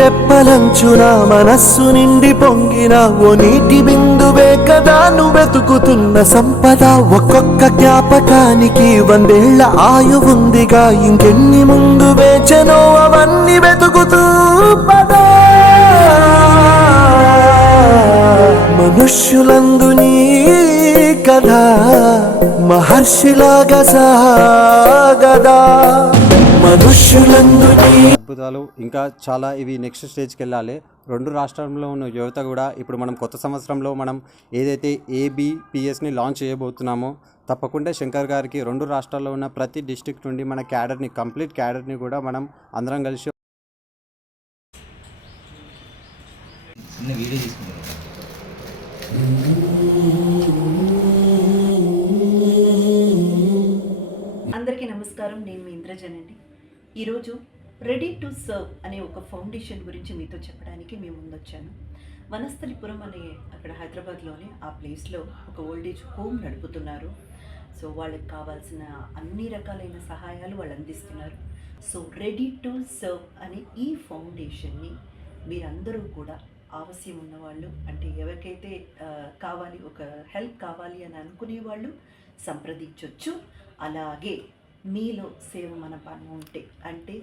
రెప్పలంచున మనస్సు నిండి పొంగిన ఓ నీటి బిందువే కదా నువ్వెతుకుతున్న సంపద. ఒక్కొక్క జ్ఞాపకానికి 100 ఏళ్ల ఆయువుందిగా, ఇంకెన్ని ముందు వేచనో అవన్నీ వెతుకుతూ పదా. మనుష్యులందు నీ కథ మహర్షిలాగా సాగదా. మనుష్యులందు నీ అద్భుతాలు ఇంకా చాలా ఇవి నెక్స్ట్ స్టేజ్కి వెళ్ళాలి. 2 రాష్ట్రాల్లో ఉన్న యువత కూడా ఇప్పుడు మనం కొత్త సంవత్సరంలో మనం ఏదైతే ABPSని లాంచ్ చేయబోతున్నామో తప్పకుండా శంకర్ గారికి 2 రాష్ట్రాల్లో ఉన్న ప్రతి డిస్ట్రిక్ట్ నుండి మన క్యాడర్ని కంప్లీట్ క్యాడర్ని కూడా మనం అందరం కలిసి అందరికీ నమస్కారం. నేను మీ ఇంద్రజన్ అండి. ఈరోజు రెడీ టు సర్వ్ అనే ఒక ఫౌండేషన్ గురించి మీతో చెప్పడానికి మేము ముందొచ్చాను. వనస్థలిపురం అనే అక్కడ హైదరాబాద్లోనే ఆ ప్లేస్లో ఒక ఓల్డేజ్ హోమ్ నడుపుతున్నారు. సో వాళ్ళకి కావాల్సిన అన్ని రకాలైన సహాయాలు వాళ్ళు అందిస్తున్నారు. సో రెడీ టు సర్వ్ అనే ఈ ఫౌండేషన్ని మీరందరూ కూడా ఆవశ్యం ఉన్నవాళ్ళు, అంటే ఎవరికైతే కావాలి, ఒక హెల్ప్ కావాలి అని అనుకునే వాళ్ళు సంప్రదించవచ్చు. అలాగే మీలో సేవ మన పని ఉంటే, అంటే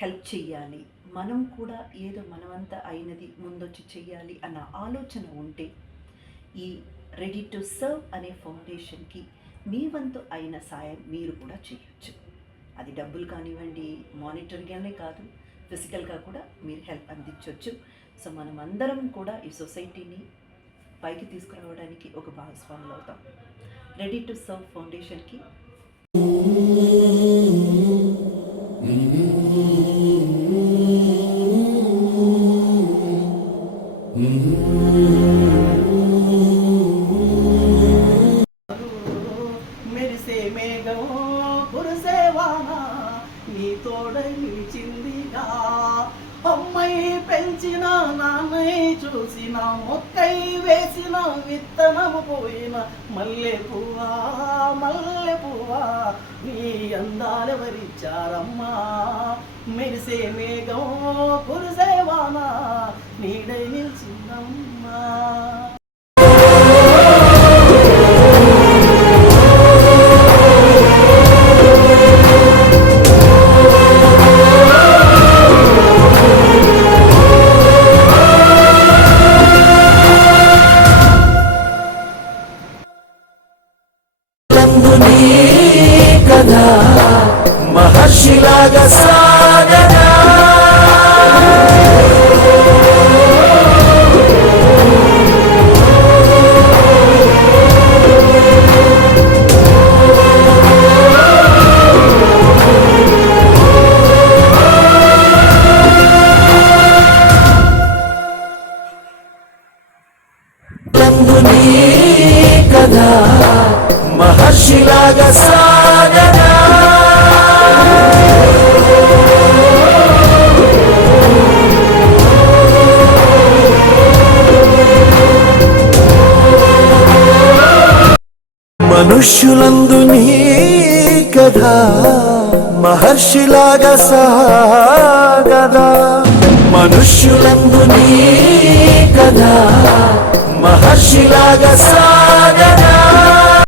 హెల్ప్ చెయ్యాలి, మనం కూడా ఏదో మనమంతా అయినది ముందొచ్చి చెయ్యాలి అన్న ఆలోచన ఉంటే ఈ రెడీ టు సర్వ్ అనే ఫౌండేషన్కి మీ వంతు అయిన సాయం మీరు కూడా చేయొచ్చు. అది డబ్బులు కానివ్వండి, మానిటరీగానే కాదు, ఫిజికల్గా కూడా మీరు హెల్ప్ అందించవచ్చు. సో మనం అందరం కూడా ఈ సొసైటీని పైకి తీసుకురావడానికి ఒక భాగస్వాములు అవుతాం. రెడీ టు సర్వ్ ఫౌండేషన్కి మెరిసే మేఘం కురిసేవానా నీ తోడై నిలిచిందిగా. అమ్మాయి పెంచిన నాన్నై చూసిన మొక్కై వేసిన విత్తనము పోయిన మల్లె పువ్వా మల్లె పువ్వా నీ అందాలెవరిచ్చారమ్మా. మెరిసే మేఘం కురిసేవానా నీడై నిలిచిందమ్మా. మహర్షిలాగా సాగదా. కదా మహర్షిలాగా సాగదా. మనుష్యులందు నీ కథ మహర్షిలాగా సాగదా. మనుష్యులందు నీ కథ మహర్షిలాగా సాగదా.